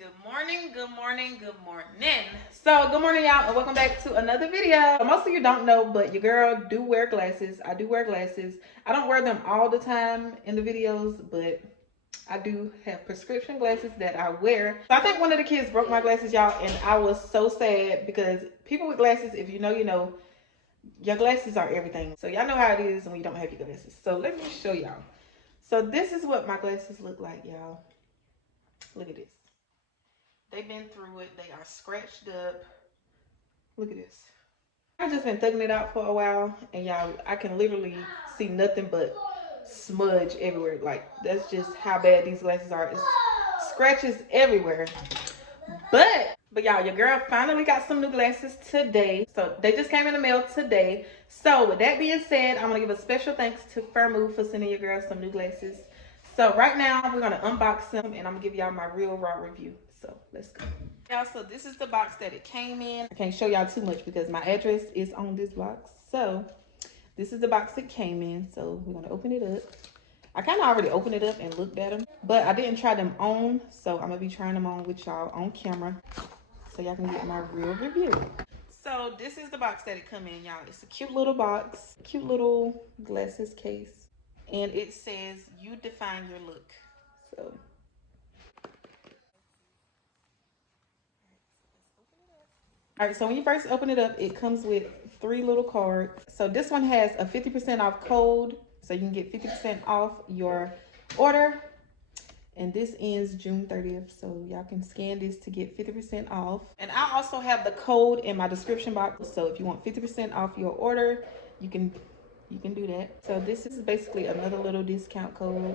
Good morning, good morning, good morning. So good morning, y'all, and welcome back to another video. Most of you don't know, but your girl do wear glasses. I do wear glasses. I don't wear them all the time in the videos, but I do have prescription glasses that I wear. So I think one of the kids broke my glasses, y'all, and I was so sad because people with glasses, if you know, you know, your glasses are everything. So y'all know how it is when you don't have your glasses. So let me show y'all. So this is what my glasses look like, y'all. Look at this. They've been through it. They are scratched up. Look at this. I've just been thugging it out for a while, and y'all, I can literally see nothing but smudge everywhere. Like, that's just how bad these glasses are. It's scratches everywhere. But y'all, your girl finally got some new glasses today. So they just came in the mail today. So with that being said, I'm gonna give a special thanks to Firmoo for sending your girl some new glasses. So right now we're gonna unbox them, and I'm gonna give y'all my real raw review. So let's go. Y'all, so this is the box that it came in. I can't show y'all too much because my address is on this box. So this is the box it came in. So we're gonna open it up. I kind of already opened it up and looked at them, but I didn't try them on. So I'm gonna be trying them on with y'all on camera so y'all can get my real review. So this is the box that it come in, y'all. It's a cute little box, cute little glasses case, and it says you define your look. So all right, so when you first open it up, it comes with 3 little cards. So this one has a 50% off code, so you can get 50% off your order. And this ends June 30th, so y'all can scan this to get 50% off. And I also have the code in my description box, so if you want 50% off your order, you can do that. So this is basically another little discount code.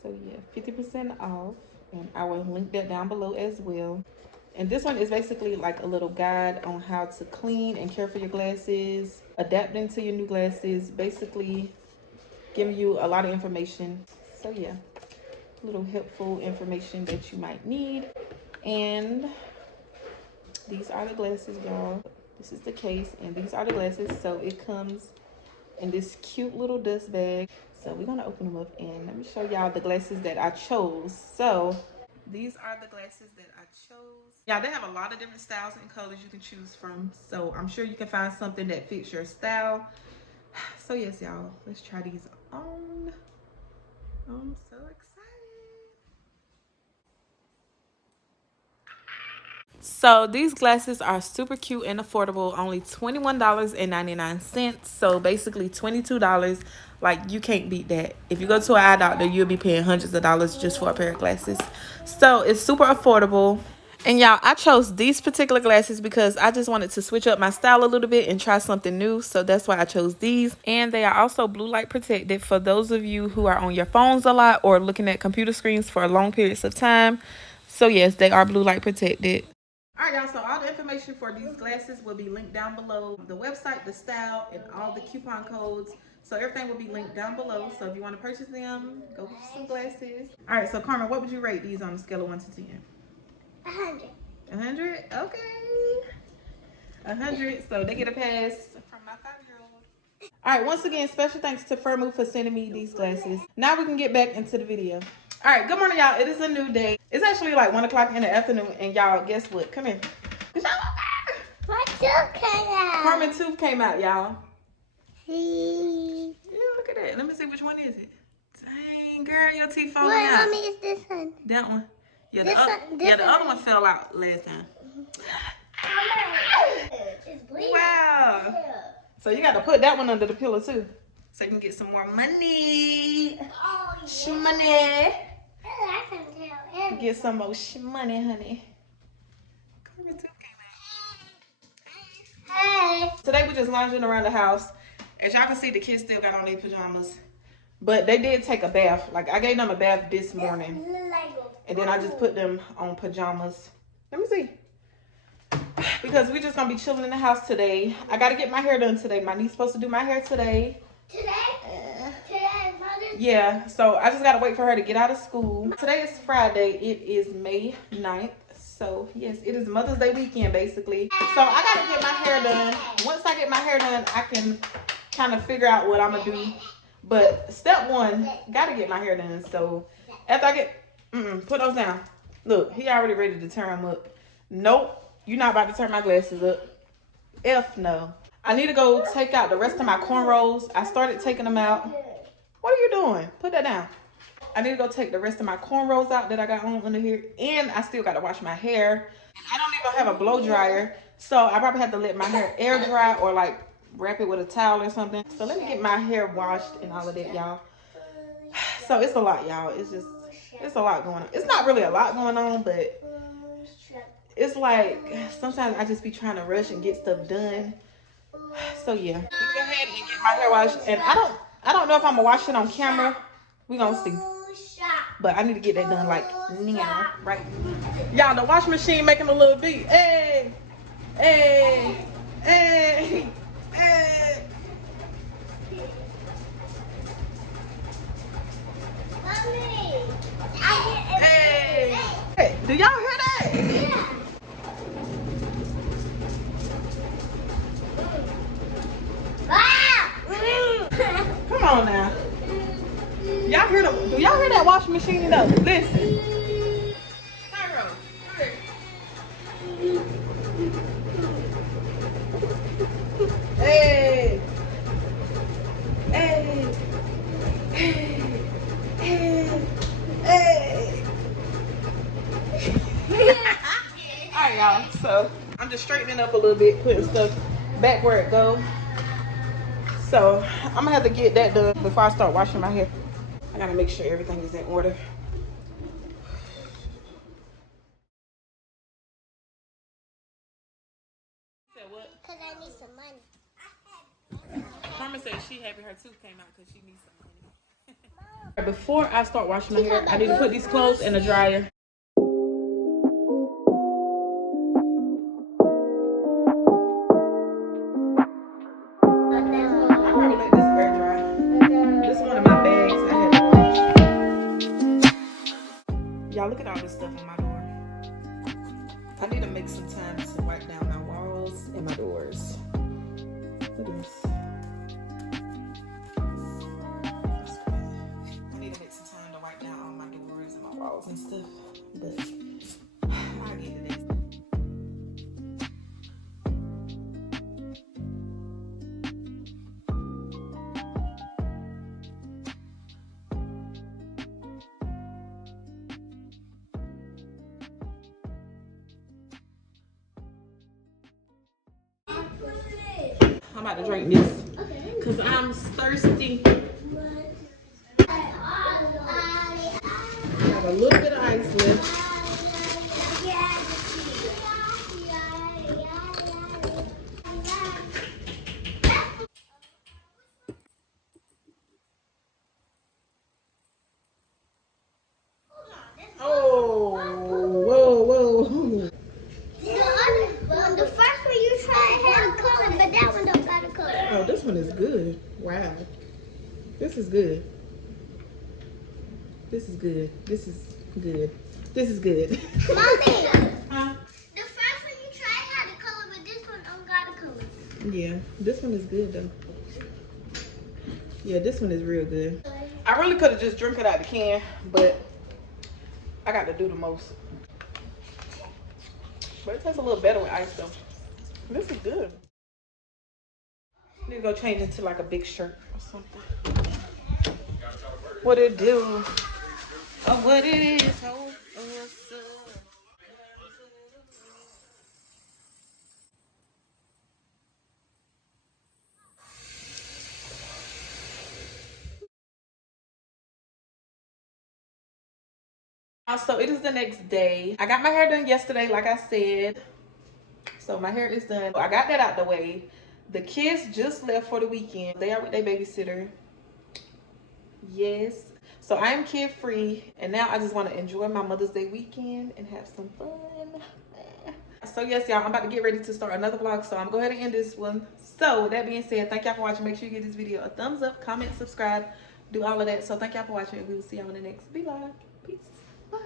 So yeah, 50% off, and I will link that down below as well. And this one is basically like a little guide on how to clean and care for your glasses, adapting to your new glasses, basically giving you a lot of information. So yeah, little helpful information that you might need. And these are the glasses, y'all. This is the case, and these are the glasses. So it comes in this cute little dust bag. So we're gonna open them up, and let me show y'all the glasses that I chose. So these are the glasses that I chose. Yeah, they have a lot of different styles and colors you can choose from. So I'm sure you can find something that fits your style. So yes, y'all, let's try these on. I'm so excited. So these glasses are super cute and affordable, only $21.99. So basically $22. Like, you can't beat that. If you go to an eye doctor, you'll be paying hundreds of dollars just for a pair of glasses. So it's super affordable. And y'all, I chose these particular glasses because I just wanted to switch up my style a little bit and try something new. So that's why I chose these. And they are also blue light protected for those of you who are on your phones a lot or looking at computer screens for long periods of time. So yes, they are blue light protected. All right, y'all, so all the information for these glasses will be linked down below. The website, the style, and all the coupon codes. So everything will be linked down below. So if you want to purchase them, go get some glasses. All right, so Carmen, what would you rate these on a scale of 1 to 10? 100. 100? Okay. 100. So they get a pass from my 5-year-old. All right, once again, special thanks to Firmoo for sending me these glasses. Now we can get back into the video. All right, good morning, y'all. It is a new day. It's actually like 1 o'clock in the afternoon, and y'all, guess what? Come here. My tooth came out. Carmen's tooth came out, y'all. See? Yeah, look at that. Let me see, which one is it? Dang, girl, your teeth falling Wait, out. mommy, it's this one. That one. Yeah, This the other one fell out last time. It's bleeding. Wow. So you got to put that one under the pillow too, so you can get some more money. Oh, yeah. Shmoney. I can tell everything. Get some more shmoney, honey. Hey. Today we're just lounging around the house. As y'all can see, the kids still got on their pajamas, but they did take a bath. Like, I gave them a bath this morning, and then I just put them on pajamas. Let me see. Because we're just gonna be chilling in the house today. I gotta get my hair done today. My niece's supposed to do my hair today. Today? Today is Mother's Day? Yeah, so I just gotta wait for her to get out of school. Today is Friday. It is May 9th. So yes, it is Mother's Day weekend basically. So I gotta get my hair done. Once I get my hair done, I can kind of figure out what I'm gonna do. But step 1, gotta get my hair done. So after I get Put those down. Look, he already ready to turn them up. Nope, you're not about to turn my glasses up. F no. I need to go take out the rest of my cornrows. I started taking them out. What are you doing? Put that down. I need to go take the rest of my cornrows out that I got on under here. And I still got to wash my hair. And I don't even have a blow dryer. So I probably have to let my hair air dry or like wrap it with a towel or something. So let me get my hair washed and all of that, y'all. So it's a lot, y'all. It's a lot going on. It's not really a lot going on, but it's like sometimes I just be trying to rush and get stuff done. So yeah, let me go ahead and get my hair washed. And I don't know if I'm gonna wash it on camera. We gonna see. But I need to get that done like now, right? Y'all, the washing machine making a little beat. Hey, hey, hey, hey. Hey. Hey, do y'all hear that? Yeah. Come on now. Y'all hear the? Do y'all hear that washing machine though? Listen. Cairo, hey, hey, hey, hey, hey. All right, y'all. So I'm just straightening up a little bit, putting stuff back where it goes. So I'm gonna have to get that done before I start washing my hair. I gotta make sure everything is in order. Said what? Cause I need some money. Carmen said she happy her tooth came out because she needs some money. Before I start washing my hair, I need to put these clothes in the dryer. I probably let this air dry. This is one of my bags I had to wash. Y'all, look at all this stuff on my door. I need to make some time to wipe down my walls and my doors. Look at this. That's crazy. I need to make some time to wipe down all my doors and my walls and stuff. But I'll get to this. I'm about to drink this because I'm thirsty. I have a little bit of ice left. Oh, whoa, whoa. The first one you tried had a color, but that one don't got a color. Oh, this one is good. Wow. This is good. This is good. This is good. This is good. Mommy, Huh? the first one you tried had a color, but this one don't got a color. Yeah, this one is good though. Yeah, this one is real good. I really could have just drank it out the can, but I got to do the most. But it tastes a little better with ice though. This is good. I need to go change into like a big shirt or something. What it do? Oh, what it is? Oh, what's up? So it is the next day. I got my hair done yesterday, like I said. So my hair is done. I got that out the way. The kids just left for the weekend. They are with their babysitter. Yes. So I am kid free, and now I just want to enjoy my Mother's Day weekend and have some fun. So yes, y'all, I'm about to get ready to start another vlog, so I'm gonna go ahead and end this one. So with that being said, thank y'all for watching. Make sure you give this video a thumbs up, comment, subscribe, do all of that. So thank y'all for watching, and we will see y'all in the next vlog. Peace. Bye.